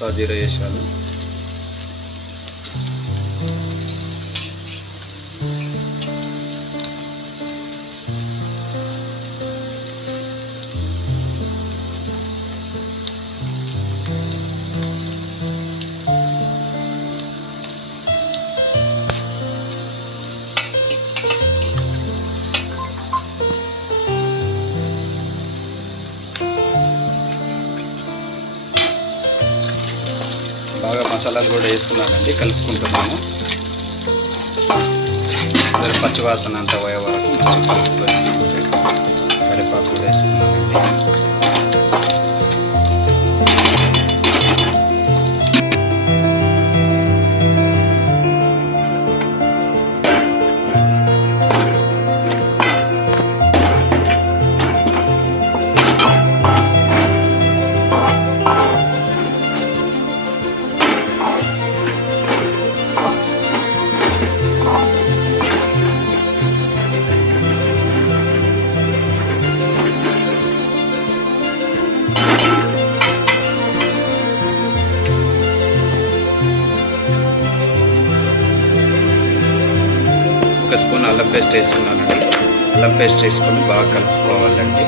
సాజీరా వేసాను. బాగా మసాలాలు కూడా వేసుకున్నానండి, కలుపుకుంటున్నాను. పచ్చివాసన అంతా పోయే వరకు కరివేపాకు కూడా వేసుకున్నానండి. ఒక స్పూన్ అల్లం పేస్ట్ వేసుకున్నానండి. అల్లం పేస్ట్ వేసుకొని బాగా కలుపుకోవాలండి.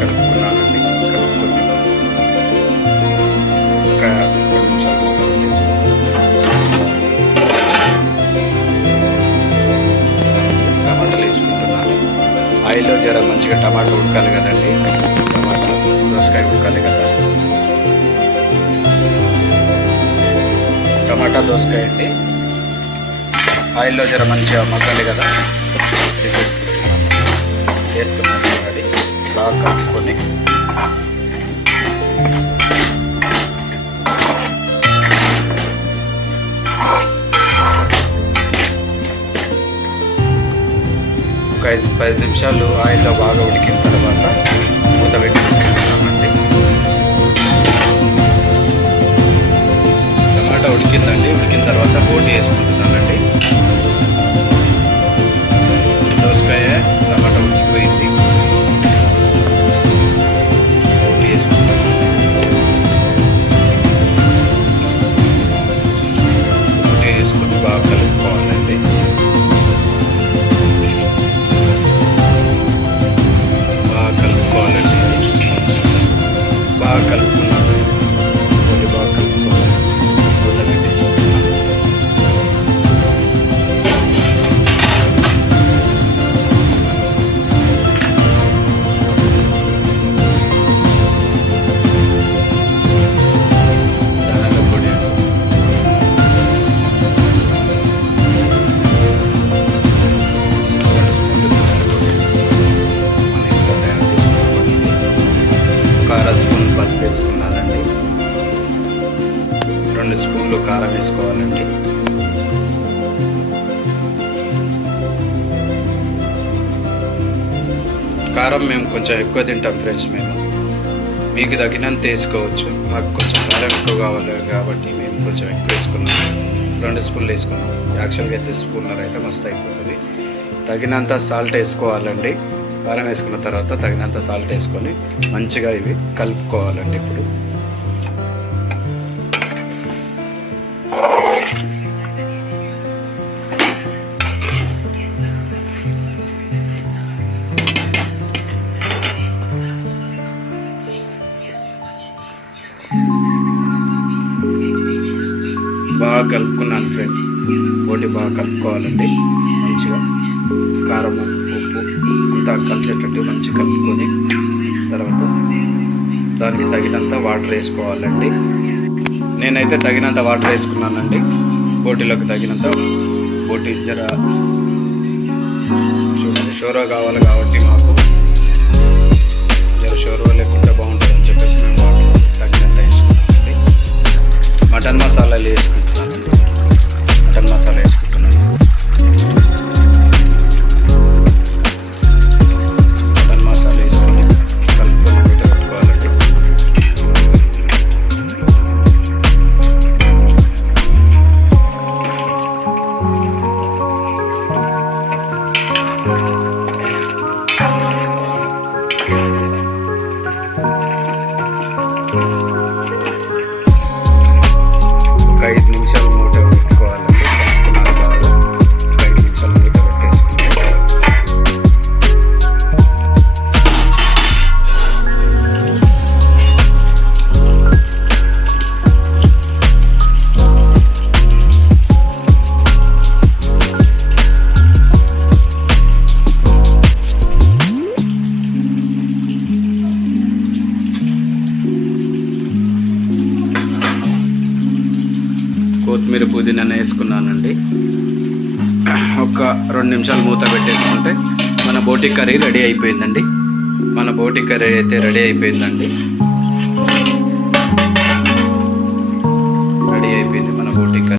కలుపుకున్నానండి. కలుపుకొని ఒక 2 నిమిషాలు టమాటాలు వేసుకుంటున్నాను. ఆయిల్లో జర మంచిగా టమాటా ఉడకాలి కదండి. టమాటా దోసకాయ ఉడకాలి కదా. టమాటా దోసకాయ అండి ఆయిల్లో జర మంచిగా మగ్గాలి కదా. వేసుకున్నాను బాగా కలుపుకొని ఒక 5-10 నిమిషాలు ఆయిల్లో బాగా ఉడికిన తర్వాత మూత పెట్టుకుంటున్నామండి. టమాటా ఉడికిందండి. ఉడికిన తర్వాత బోటి వేసుకుంటున్నానండి. దోసకాయ టమాటా ఉడికిపోయింది. బాగా కలుపుకోవాలండి. బాగా కలుపుకోవాలండి. బాగా కలుపుకున్నాను. బాగా కలుపుకోవాలి. పసుపు వేసుకున్నానండి. 2 స్పూన్లు కారం వేసుకోవాలండి. కారం మేము కొంచెం ఎక్కువ తింటాం ఫ్రెండ్స్. మీకు తగినంత వేసుకోవచ్చు. మాకు కొంచెం కారం ఎక్కువ కావాలి కాబట్టి మేము కొంచెం ఎక్కువ వేసుకున్నాం. 2 స్పూన్లు వేసుకున్నాం. యాక్చువల్గా అయితే స్పూన్నర అయితే మస్తు అయిపోతుంది. తగినంత సాల్ట్ వేసుకోవాలండి. కారం వేసుకున్న తర్వాత తగినంత సాల్ట్ వేసుకొని మంచిగా ఇవి కలుపుకోవాలండి. ఇప్పుడు బాగా కలుపుకున్నాను ఫ్రెండ్. బోటి బాగా కలుపుకోవాలండి. మంచిగా కారం ఉప్పు అంతా కలిసేటట్టు మంచిగా కలుపుకొని తర్వాత దానికి తగినంత వాటర్ వేసుకోవాలండి. నేనైతే తగినంత వాటర్ వేసుకున్నానండి. బోటీలోకి తగినంత. బోటీ జర చూడండి, షోర్వా కావాలి కాబట్టి మాకు షోర్వా లేకుంటే బాగుంటుంది అని చెప్పేసి మేము వాటర్ తగినంత వేసుకున్నామండి. మటన్ మసాలాలు వేసుకుంటున్నానండి. మటన్ మసాలా వేసుకుంటున్నాను. మటన్ మసాలా వేసుకొని కలుపుకొని పెట్టుకోవాలండి. ఒక 5 నిమిషాలు మూత పెట్టుకోవాలండి. కలుపుకున్నాక బాగా ఒక 5 నిమిషాలు మూత పెట్టేసుకుంటే కొత్తిమీర పుదీనా వేసుకున్నానండి. ఒక 2 నిమిషాలు మూత పెట్టేసుకుంటే మన బోటి కర్రీ రెడీ అయిపోయిందండి. మన బోటి కర్రీ అయితే రెడీ అయిపోయిందండి.